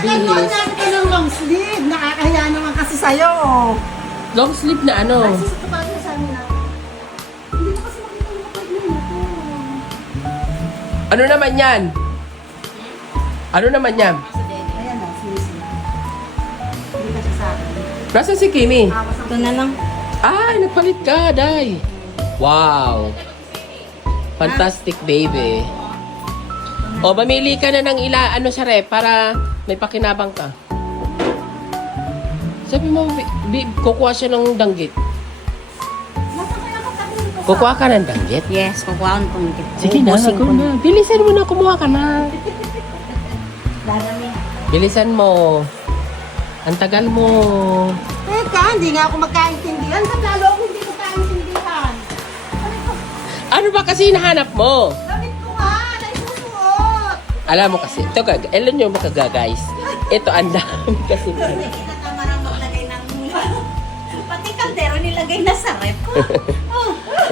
Nagkuhan Bihis. natin kayo ng long sleeve. Nakakahiya naman kasi sa'yo. Long sleeve na ano? Ay, susunod pa rin sa amin natin. Hindi ko kasi makita yung kapag nito. Ano naman yan? Ano naman yan? Ayan o, sisi. Hindi kasi sa akin. Nasaan si Kimi? Ito na lang. Ay, nagpalit ka, Day. Wow. Fantastic, baby. O, mamili ka na ng ano sa rep para may pakinabang ka. Sabi mo, kukuha siya ng danggit. Kukuha ka ng danggit? Yes, kukuha ko ng tip. Sige na, go na. Bilisan mo na, kumuha ka na. Darami. Bilisan mo. Ang tagal mo. Teka, hindi nga ako magkaintindihan. Ba't lalo ako hindi magkaintindihan? Ano ba kasi hinahanap mo? Gamit ko nga, naisusuot. Alam mo kasi, ito ka, alam nyo makaga guys. Ito, ang dami kasi. Kita tama lang maglagay ng... Pati kaldero nilagay na sa rep.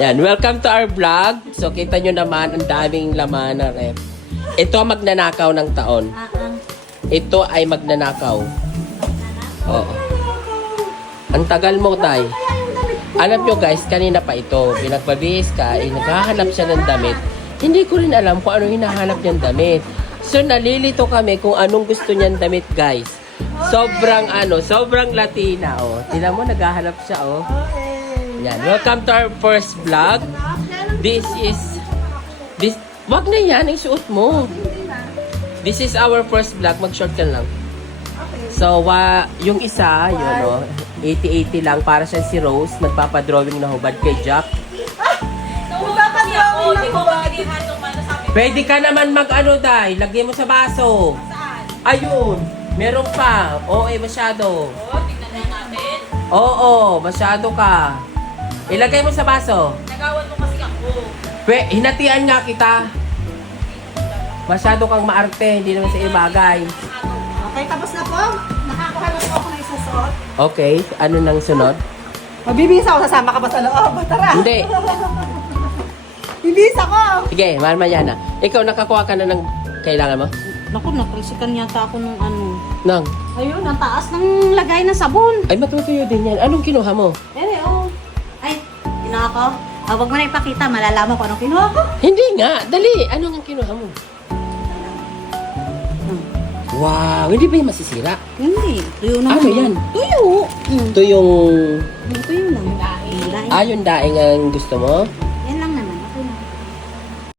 Yan, welcome to our vlog. So, kita nyo naman, ang daming laman na rep. Ito ang magnanakaw ng taon. Ito ay magnanakaw. Oo. Ang tagal mo, Tay. Alam nyo guys, kanina pa ito, pinagbabihis ka, naghahanap siya ng damit. Hindi ko rin alam kung ano hinahanap niyang damit. So, nalilito kami kung anong gusto niyang damit, guys. Sobrang Latina, oh. Tingnan mo, naghahanap siya, oh. Yan. Welcome to our first vlog. Wag na yan, ang suot mo. This is our first vlog. Mag-short ka lang. So, yung isa, yun, oh, 80-80 lang. Para siya si Rose. Nagpapadrawing na hubad kay Jack. Magpapadrawing lang ko ba? Pwede ka naman mag-ano, Day. Lagyan mo sa baso. Ayun. Meron pa. Oo, masyado. Tingnan na natin. Oo, masyado ka. Ilagay mo sa baso. Nagawan mo kasi ako. Hinatian nga kita. Masyado kang maarte. Hindi naman sa ibagay. Okay, tapos na po. Nakakuha na po ako ng isusuot. Okay, ano nang sunod? Mabibihis ako, sasama ka ba sa loob? Tara. Hindi. Bibihis ako. Sige, mamaya na. Ikaw, nakakuha ka na ng kailangan mo? Naku, nakrisikan yata ako ng ano. Nang? Ayun, ang taas ng lagay na sabon. Ay, matutuyo din yan. Anong kinuha mo? Ay, kinuha ko. Huwag mo na ipakita, malalaman ko anong kinuha ko. Hindi nga. Dali. Ano ang kinuha mo? Wow, hindi ba yung masisira? Hindi, tuyo naman. Ano yan? Tuyo. Ito yung... Tuyo lang. Daing. Yung daing ang gusto mo?